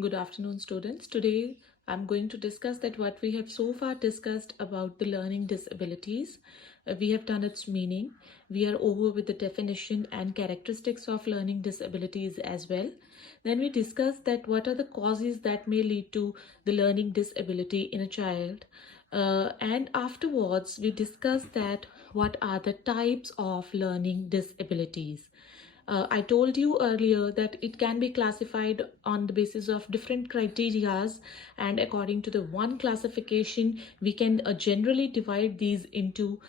Good afternoon, students. Today I'm going to discuss that what we have so far discussed about the learning disabilities. We have done its meaning. We are over with the definition and characteristics of learning disabilities as well. Then we discussed that what are the causes that may lead to the learning disability in a child. And afterwards, we discussed that what are the types of learning disabilities. I told you earlier that it can be classified on the basis of different criterias, and according to the one classification, we can generally divide these into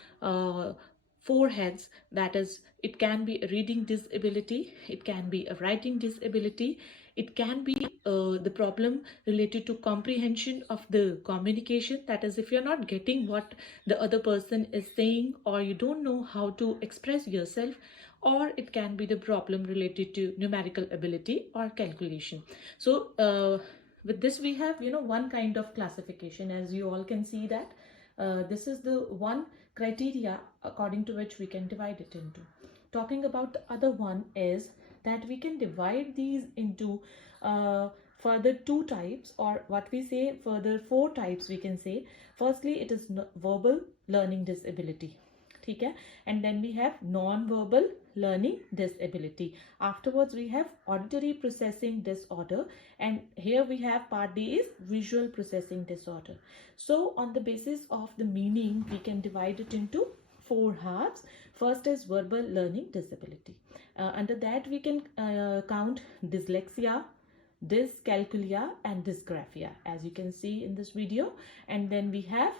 four heads. That is, it can be a reading disability, it can be a writing disability, it can be the problem related to comprehension of the communication. That is, if you're not getting what the other person is saying, or you don't know how to express yourself, or it can be the problem related to numerical ability or calculation. So with this we have one kind of classification. As you all can see that this is the one criteria according to which we can divide it into. Talking about the other one is that we can divide these into further two types, or what we say further four types we can say. Firstly, it is verbal learning disability. Okay? And then we have non-verbal learning disability. Afterwards we have auditory processing disorder, and here we have part D is visual processing disorder. So on the basis of the meaning, we can divide it into four halves. First is verbal learning disability. Under that we can count dyslexia, dyscalculia and dysgraphia, as you can see in this video. And then we have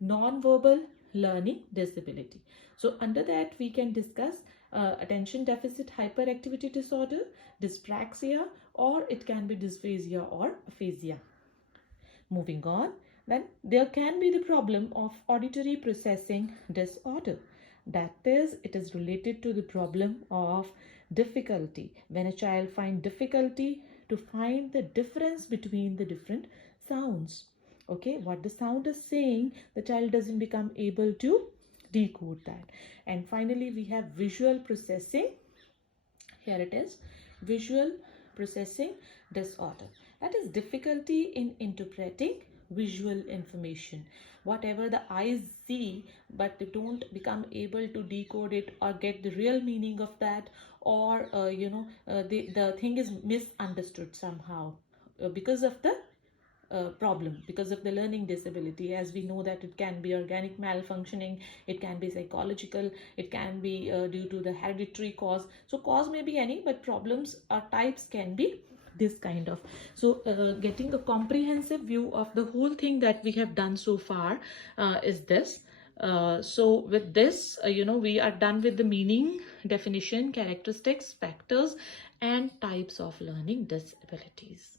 non-verbal learning disability. So under that we can discuss attention deficit hyperactivity disorder, dyspraxia, or it can be dysphasia or aphasia. Moving on, then there can be the problem of auditory processing disorder. That is, it is related to the problem of difficulty. When a child finds difficulty to find the difference between the different sounds. Okay, what the sound is saying, the child doesn't become able to decode that. And finally we have visual processing. Here it is, visual processing disorder. That is difficulty in interpreting visual information. Whatever the eyes see, but they don't become able to decode it or get the real meaning of that, or the thing is misunderstood somehow because of the problem, because of the learning disability. As we know that it can be organic malfunctioning, it can be psychological, it can be due to the hereditary cause. So cause may be any, but problems or types can be this kind of. So getting a comprehensive view of the whole thing that we have done so far is this. So with this, we are done with the meaning, definition, characteristics, factors and types of learning disabilities.